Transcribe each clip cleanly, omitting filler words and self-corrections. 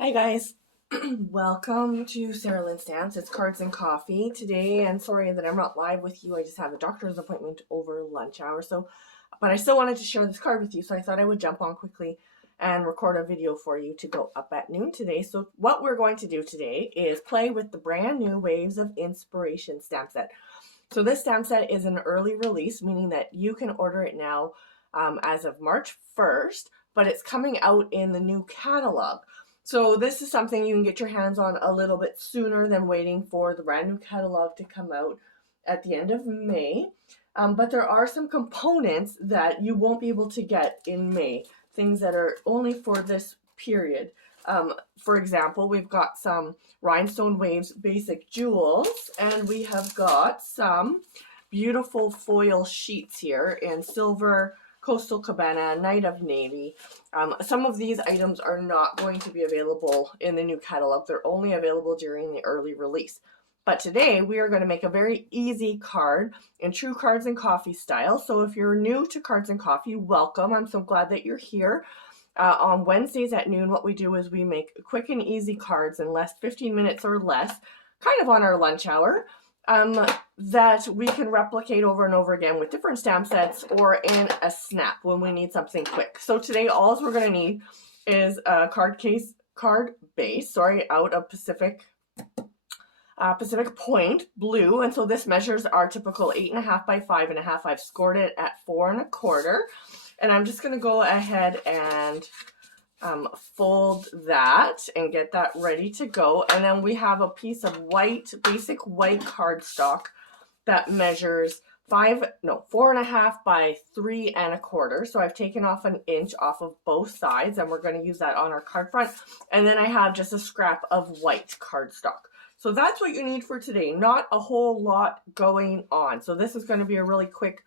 Hi guys, welcome to Sarah Lynn Stamps. It's Cards and Coffee today, and sorry that I'm not live with you. I just have a doctor's appointment over lunch hour, but I still wanted to share this card with you, so I thought I would jump on quickly and record a video for you to go up at noon today. So what we're going to do today is play with the brand new Waves of Inspiration stamp set. So this stamp set is an early release, meaning that you can order it now as of March 1st, but it's coming out in the new catalog. So this is something you can get your hands on a little bit sooner than waiting for the brand new catalog to come out at the end of May. But there are some components that you won't be able to get in May, things that are only for this period. For example, we've got some Rhinestone Waves Basic Jewels, and we have got some beautiful foil sheets here in silver, Coastal Cabana, Night of Navy. Some of these items are not going to be available in the new catalog. They're only available during the early release. But today we are going to make a very easy card in true Cards and Coffee style. So if you're new to Cards and Coffee, welcome. I'm so glad that you're here. On Wednesdays at noon, what we do is we make quick and easy cards in 15 minutes or less, kind of on our lunch hour. That we can replicate over and over again with different stamp sets or in a snap when we need something quick. So today all we're going to need is a card base, out of Pacific Point blue, and so this measures our typical 8.5 by 5.5. I've scored it at 4 1/4, and I'm just going to go ahead and fold that and get that ready to go. And then we have a piece of basic white cardstock that measures 4.5 by 3 1/4. So I've taken off an inch off of both sides, and we're going to use that on our card front. And then I have just a scrap of white cardstock. So that's what you need for today. Not a whole lot going on. So this is going to be a really quick,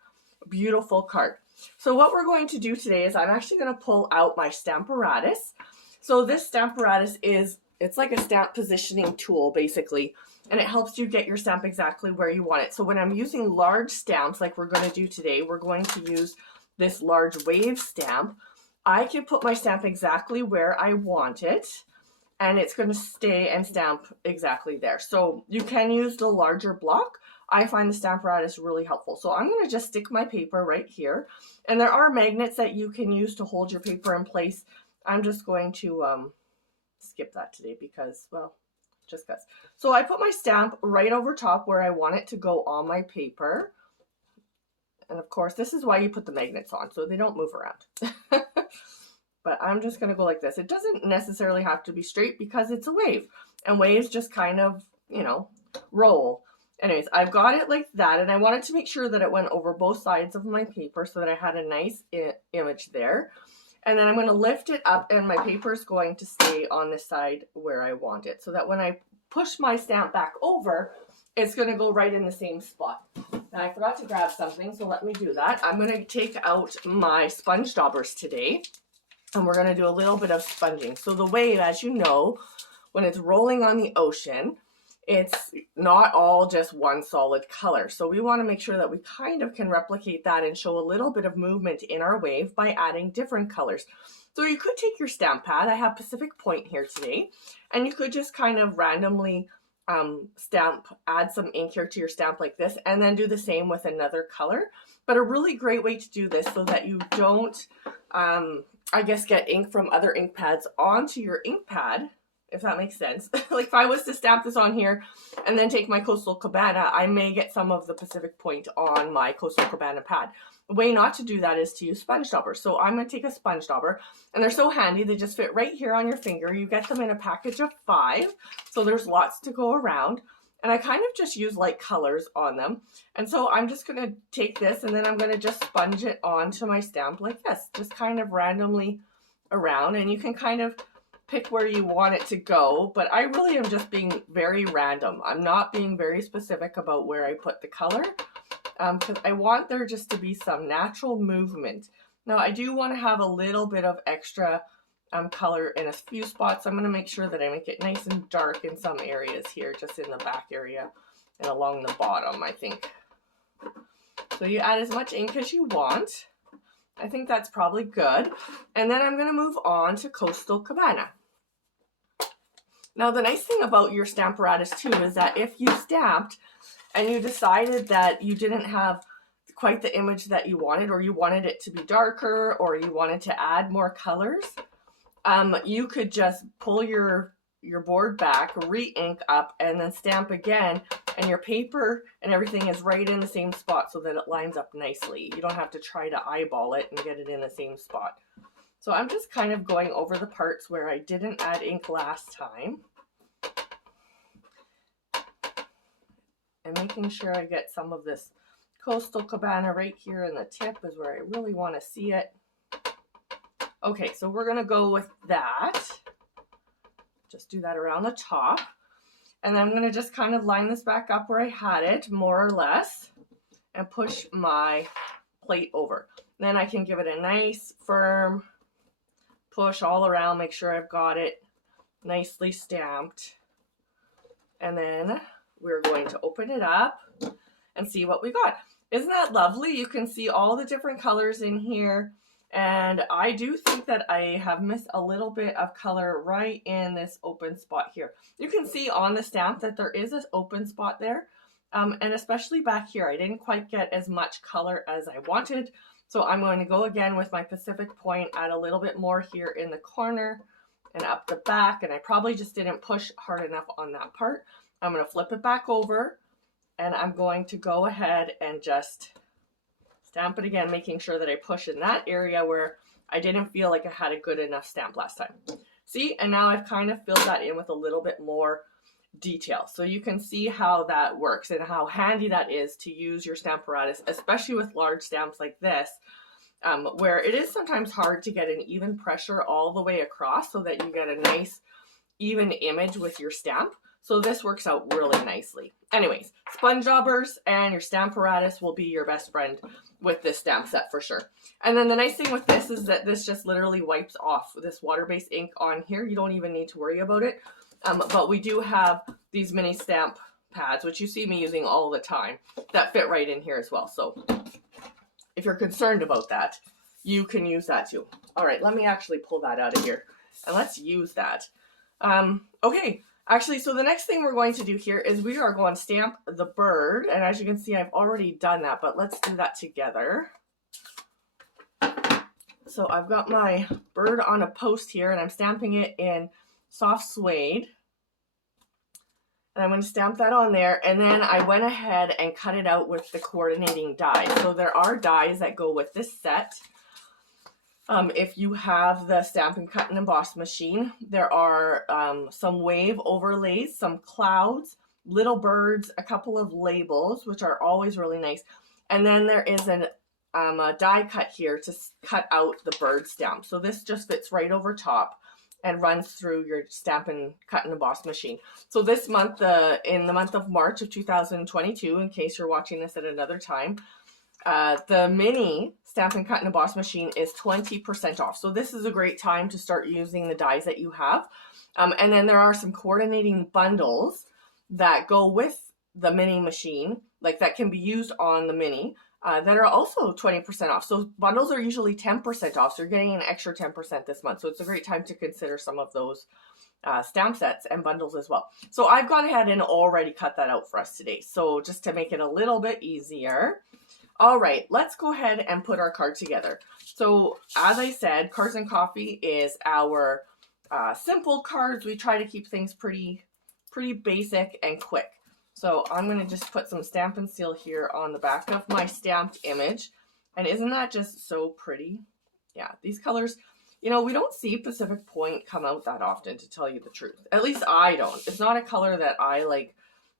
beautiful card. So what we're going to do today is I'm actually going to pull out my Stamparatus. So this Stamparatus it's like a stamp positioning tool basically, and it helps you get your stamp exactly where you want it. So when I'm using large stamps like we're going to do today, we're going to use this large wave stamp. I can put my stamp exactly where I want it, and it's going to stay and stamp exactly there. So you can use the larger block. I find the Stamparatus really helpful. So I'm going to just stick my paper right here. And there are magnets that you can use to hold your paper in place. I'm just going to skip that today because, well, just because. So I put my stamp right over top where I want it to go on my paper. And of course, this is why you put the magnets on, so they don't move around. But I'm just going to go like this. It doesn't necessarily have to be straight because it's a wave. And waves just kind of, roll. Anyways, I've got it like that, and I wanted to make sure that it went over both sides of my paper so that I had a nice image there. And then I'm going to lift it up, and my paper is going to stay on the side where I want it, so that when I push my stamp back over, it's going to go right in the same spot. Now, I forgot to grab something, so let me do that. I'm going to take out my sponge daubers today, and we're going to do a little bit of sponging. So the wave, as you know, when it's rolling on the ocean, it's not all just one solid color. So we want to make sure that we kind of can replicate that and show a little bit of movement in our wave by adding different colors. So you could take your stamp pad. I have Pacific Point here today, and you could just kind of randomly add some ink here to your stamp like this, and then do the same with another color. But a really great way to do this so that you don't, get ink from other ink pads onto your ink pad, if that makes sense. Like if I was to stamp this on here and then take my Coastal Cabana, I may get some of the Pacific Point on my Coastal Cabana pad. The way not to do that is to use sponge daubers. So I'm going to take a sponge dauber, and they're so handy. They just fit right here on your finger. You get them in a package of 5, so there's lots to go around. And I kind of just use light colors on them. And so I'm just going to take this, and then I'm going to just sponge it onto my stamp like this, just kind of randomly around. And you can kind of pick where you want it to go, but I really am just being very random. I'm not being very specific about where I put the color, because I want there just to be some natural movement. Now I do want to have a little bit of extra color in a few spots. I'm going to make sure that I make it nice and dark in some areas here, just in the back area and along the bottom, I think. So you add as much ink as you want. I think that's probably good. And then I'm going to move on to Coastal Cabana. Now, the nice thing about your Stamparatus too is that if you stamped and you decided that you didn't have quite the image that you wanted, or you wanted it to be darker, or you wanted to add more colors, you could just pull your board back, re-ink up, and then stamp again, and your paper and everything is right in the same spot so that it lines up nicely. You don't have to try to eyeball it and get it in the same spot. So I'm just kind of going over the parts where I didn't add ink last time and making sure I get some of this Coastal Cabana right here in the tip is where I really want to see it. Okay, so we're gonna go with that. Just do that around the top. And then I'm gonna just kind of line this back up where I had it, more or less, and push my plate over. Then I can give it a nice firm push all around, make sure I've got it nicely stamped. And then we're going to open it up and see what we got. Isn't that lovely? You can see all the different colors in here. And I do think that I have missed a little bit of color right in this open spot here. You can see on the stamp that there is this open spot there. And especially back here, I didn't quite get as much color as I wanted. So I'm going to go again with my Pacific Point, add a little bit more here in the corner and up the back. And I probably just didn't push hard enough on that part. I'm going to flip it back over. And I'm going to go ahead and just stamp it again, making sure that I push in that area where I didn't feel like I had a good enough stamp last time. See, and now I've kind of filled that in with a little bit more detail. So you can see how that works and how handy that is to use your Stamparatus, especially with large stamps like this, where it is sometimes hard to get an even pressure all the way across so that you get a nice even image with your stamp. So this works out really nicely. Anyways, sponge daubers and your Stamparatus will be your best friend with this stamp set for sure. And then the nice thing with this is that this just literally wipes off this water-based ink on here. You don't even need to worry about it. But we do have these mini stamp pads, which you see me using all the time, that fit right in here as well. So if you're concerned about that, you can use that too. All right, let me actually pull that out of here and let's use that. Okay. Actually, so the next thing we're going to do here is we are going to stamp the bird. And as you can see, I've already done that, but let's do that together. So I've got my bird on a post here and I'm stamping it in soft suede. And I'm going to stamp that on there. And then I went ahead and cut it out with the coordinating die. So there are dies that go with this set. If you have the Stampin' Cut and Emboss machine, there are some wave overlays, some clouds, little birds, a couple of labels, which are always really nice. And then there is a die cut here to cut out the bird stamp. So this just fits right over top and runs through your Stampin' Cut and Emboss machine. So this month, in the month of March of 2022, in case you're watching this at another time, the mini Stampin' Cut and Emboss machine is 20% off. So this is a great time to start using the dies that you have. And then there are some coordinating bundles that go with the mini machine, like that can be used on the mini, that are also 20% off. So bundles are usually 10% off. So you're getting an extra 10% this month. So it's a great time to consider some of those stamp sets and bundles as well. So I've gone ahead and already cut that out for us today. So just to make it a little bit easier. All right, let's go ahead and put our card together. So as I said, Cards and Coffee is our simple cards. We try to keep things pretty basic and quick. So I'm going to just put some Stampin' Seal here on the back of my stamped image. And isn't that just so pretty? Yeah, these colors, you know, we don't see Pacific Point come out that often, to tell you the truth. At least I don't. It's not a color that I like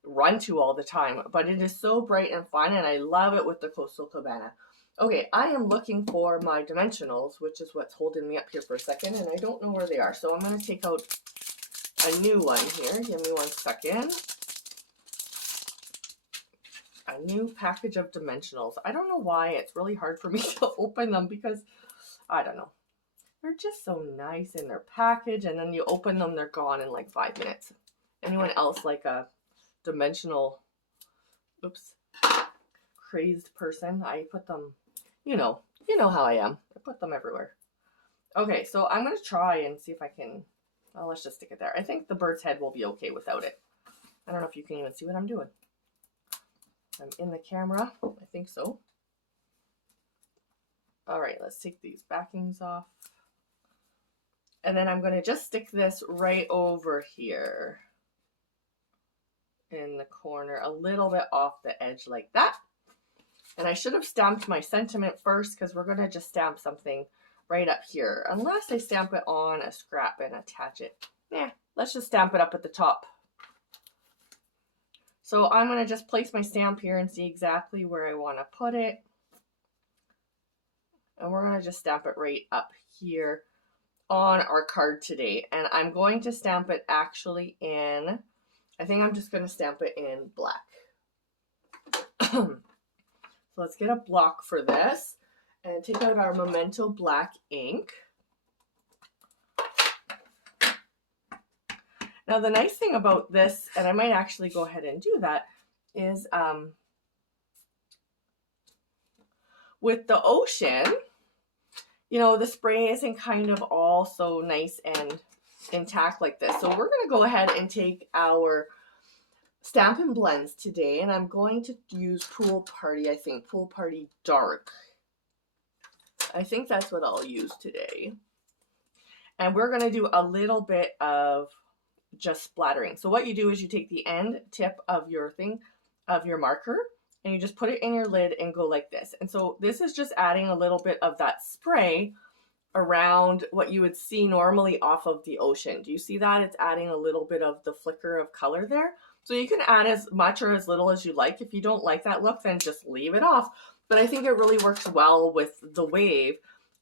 run to all the time, but it is so bright and fun, and I love it with the Coastal Cabana. Okay, I am looking for my dimensionals, which is what's holding me up here for a second, and I don't know where they are. So I'm going to take out a new one here. Give me 1 second. A new package of dimensionals. I don't know why it's really hard for me to open them because, I don't know. They're just so nice in their package, and then you open them, they're gone in like 5 minutes. Anyone else like a dimensional, crazed person? I put them, you know how I am. I put them everywhere. Okay, so I'm going to try and see if I can Well, let's just stick it there. I think the bird's head will be okay without it. I don't know if you can even see what I'm doing. I'm in the camera. I think so. All right, let's take these backings off. And then I'm going to just stick this right over here in the corner, a little bit off the edge like that. And I should have stamped my sentiment first because we're going to just stamp something right up here. Unless I stamp it on a scrap and attach it. Yeah, let's just stamp it up at the top. So I'm going to just place my stamp here and see exactly where I want to put it. And we're going to just stamp it right up here on our card today. And I'm going to stamp it actually in, I think I'm just going to stamp it in black. So let's get a block for this and take out our Memento black ink. Now the nice thing about this, and I might actually go ahead and do that, is with the ocean, you know, the spray isn't kind of all so nice and intact like this. So we're going to go ahead and take our Stampin' Blends today, and I'm going to use Pool Party, I think. Pool Party Dark. I think that's what I'll use today. And we're going to do a little bit of just splattering. So what you do is you take the end tip of your thing, of your marker, and you just put it in your lid and go like this. And so this is just adding a little bit of that spray around what you would see normally off of the ocean. Do you see that? It's adding a little bit of the flicker of color there. So you can add as much or as little as you like. If you don't like that look, then just leave it off. But I think it really works well with the wave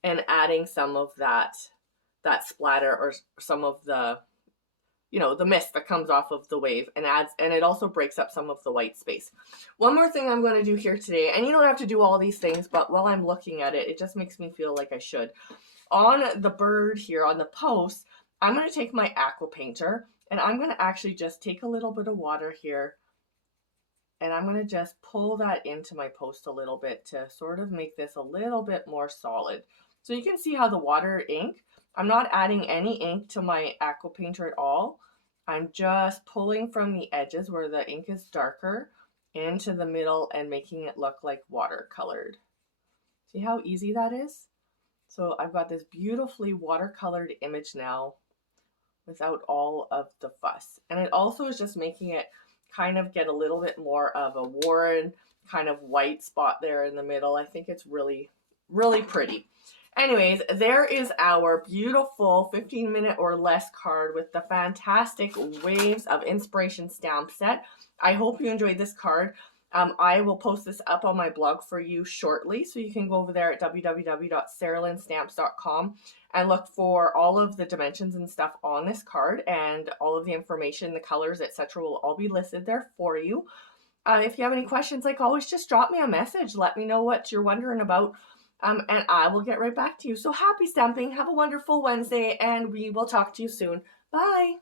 and adding some of that splatter or some of the, you know, the mist that comes off of the wave and adds, and it also breaks up some of the white space. One more thing I'm going to do here today, and you don't have to do all these things, but while I'm looking at it, it just makes me feel like I should. On the bird here, on the post, I'm going to take my aqua painter and I'm going to actually just take a little bit of water here and I'm going to just pull that into my post a little bit to sort of make this a little bit more solid. So you can see how the water ink, I'm not adding any ink to my aqua painter at all. I'm just pulling from the edges where the ink is darker into the middle and making it look like watercolored. See how easy that is? So I've got this beautifully watercolored image now without all of the fuss. And it also is just making it kind of get a little bit more of a worn kind of white spot there in the middle. I think it's really, really pretty. Anyways, there is our beautiful 15-minute or less card with the fantastic Waves of Inspiration stamp set. I hope you enjoyed this card. I will post this up on my blog for you shortly, so you can go over there at www.saralynnstamps.com and look for all of the dimensions and stuff on this card, and all of the information, the colors, etc. will all be listed there for you. If you have any questions, like always, just drop me a message. Let me know what you're wondering about, and I will get right back to you. So happy stamping. Have a wonderful Wednesday, and we will talk to you soon. Bye.